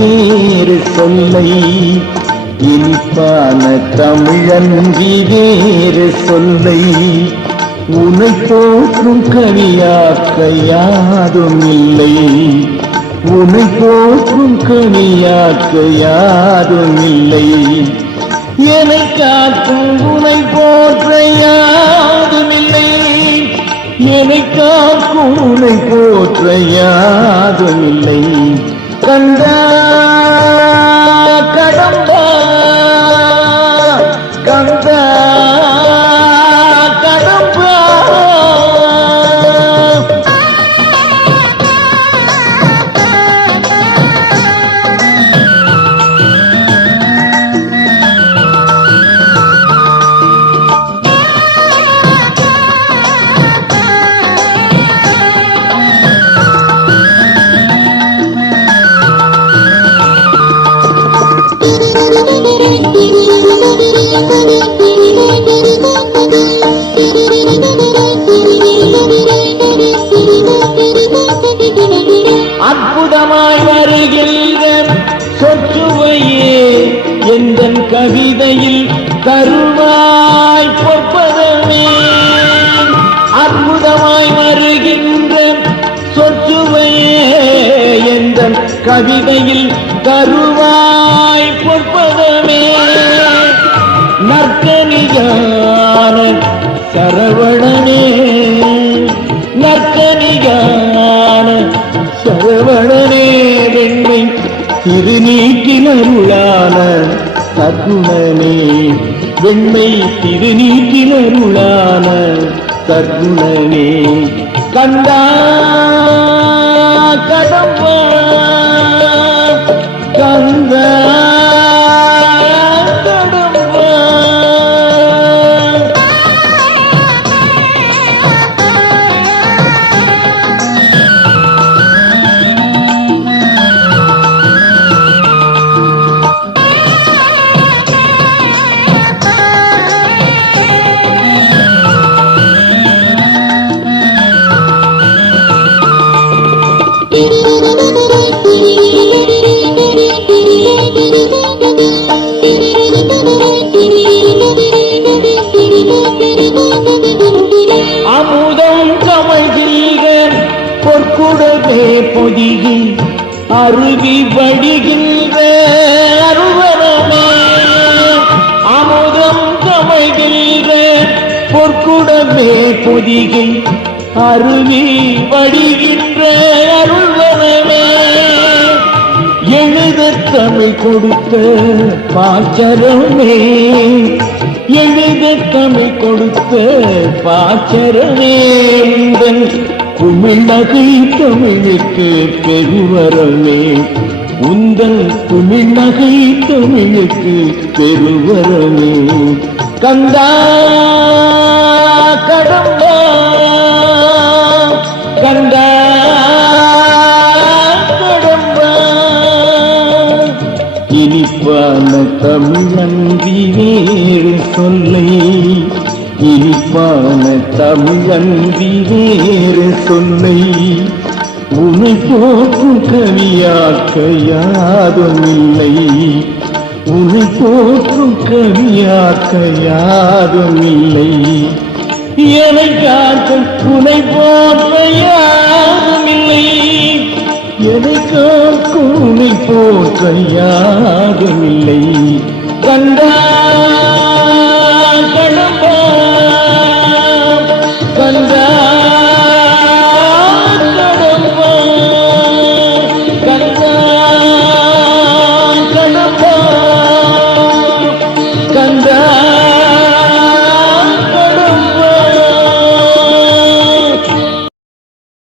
வேறு சொல்லை இனிப்பான வேறு சொல்லை உனை போற்றும் கனியாக்க யாரும் இல்லை உனை போற்றும் கனியாக்க யாரும் இல்லை என காக்கும் உனை போற்ற யாரும் இல்லை என காக்கும் உனை போற்ற யாரும் இல்லை பிறந்த வருகின்ற சொற்றுவையே எந்த கவிதையில் தருவாய் பொப்பதமே அற்புதமாய் வருகின்ற சொற்றுவையே எந்த கவிதையில் தருவாய் பொப்பதமே நற்கனிகான சரவணமே நற்கனியான சரவணனே வெண்ணை திருநீட்டினருளான தர்குணனே வெண்ணை திருநீக்கினருளான தர்குணனே கண்டா கதம்பா அமுதம் கமழ்கின்ற பொற்குடவே பொதிகி அருவி வடிகின்ற அருவரமே அமுதம் கமழ்கின்ற பொற்குடமே பொதிகி அருவி வடிகின்ற அருள்வரமே எழுத தமிழ் கொடுத்த பாச்சரமே எளித கொடுத்த பாச்சரவேந்தன் குமிழ்நகை தமிழுக்கு பெருவரமே உந்தன் குமிழ்நகை தமிழுக்கு பெருவரமே கந்தா கடம்பா கந்தா கடம்பா இனிப்பான தமிழ் நந்தினே இனிப்பான தமிழன்பினேறு சொன்னை உனை போற்றும் கவியாக்க யாதும் இல்லை உனை போற்றும் கவியாக்க யாதும் இல்லை என்னை காக்கும் புனை போன்ற யாரும் இல்லை என்னை காக்கும் உனை போன்ற யாரும் இல்லை